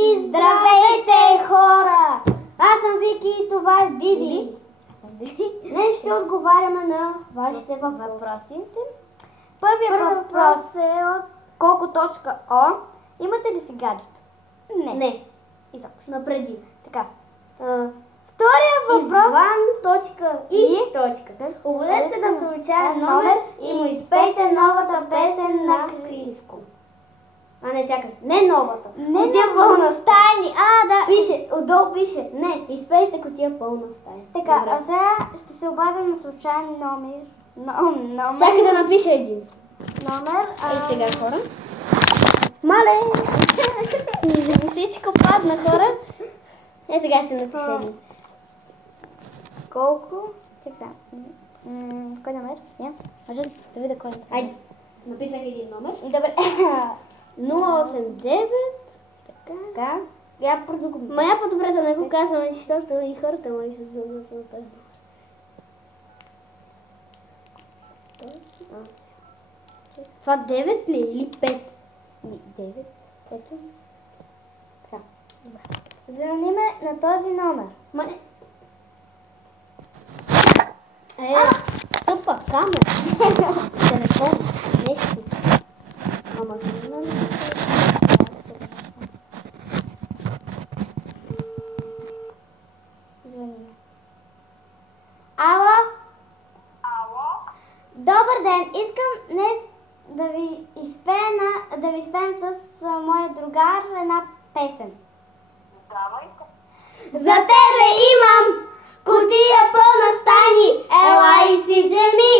Здравейте, хора! Аз съм Вики и това е Биби. Днес ще отговаряме на вашите въпроси. Първият въпрос е от Coco.o. Имате ли си гаджето? Не. Изобщо. Напреди. Така. Втория въпрос. Иван.и. Обадете се на случайен номер и му изпейте новата песен на Криско. Не, чакай. Не новата. Кутия пълна стайни. Да. Пише, отдолу пише. Не, изпейте кутия пълна стайни. Така, а сега ще се обадя на случайен номер. Чакай да напиша един. Номер. Сега, хора. Мале! Всичко падна, хора. Сега ще напиша един. Колко? Чакай сега. Кой номер? Може да видя кой номер. Айде. Написах един номер. Добре. 089. Така. Я по-добре. Мая по-добре да не го казвам, защото и хората може да се запълтат. Това 9 ли или 5? 9. Ето. Така. Добре. Звъним на този номер. Тъпа камера. Телефон. Нещо. Ама звъним. Ало? Добър ден! Искам днес да ви изпеем с моя другар една песен. Давайте. За тебе имам кутия пълна стани, ела и си вземи,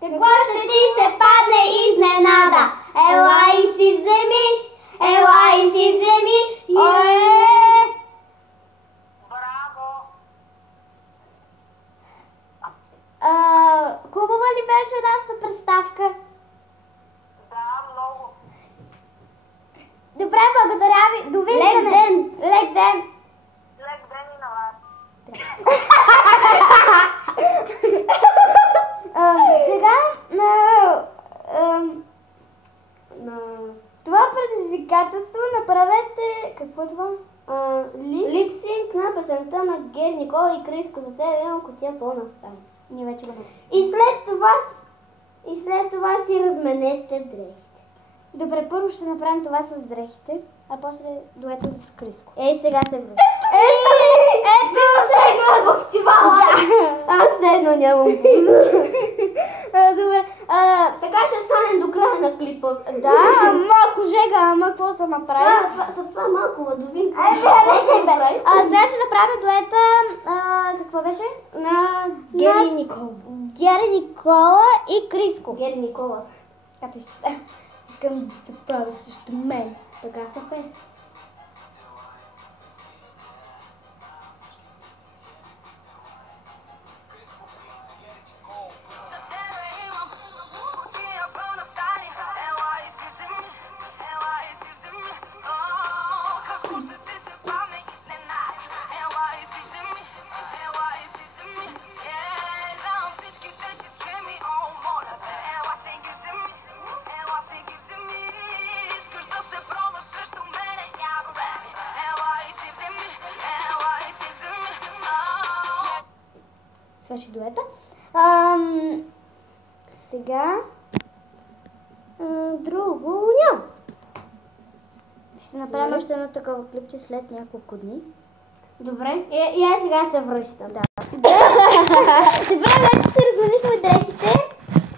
Какво ще ти се падне изненада, ела и си вземи, Браво! Хубава ли беше нашата представка? Да, много. Добре, благодаря ви. Довиждане. Лек ден. Лек ден и на вас. Сега на това предизвикателство направете... Какво е това? Липсинг на песента на Гери Никола и Криско. За тебе имам кутия пълна стая. Ние вече го знаем. И след това си разменете дрехите. Добре, първо ще направим това с дрехите, а после дуета с Криско. Сега се връща. Ето! Седна в чивала! Аз седно нямам пулса. Добре, така ще станем до края на клипа. Да, малко жега, ама какво са направи? С това малко ладовинка. Сега ще направим дуета, какво беше? На Гери Никола. Гери Никола и Криско. Гери Никола. Като ще искам да се прави срещу мен. Така се песен. Свърши дуета. Сега друго няма. Ще направим още едно такова клипче след няколко дни. Добре. И аз сега се връщам. Да. Добре, вече се разменихме дрехите.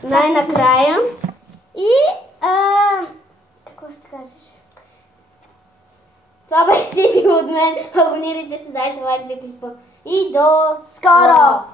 Най-накрая. И какво ще кажеш? Това беше всичко от мен. Абонирайте се, дайте лайк за клипа. И до скоро!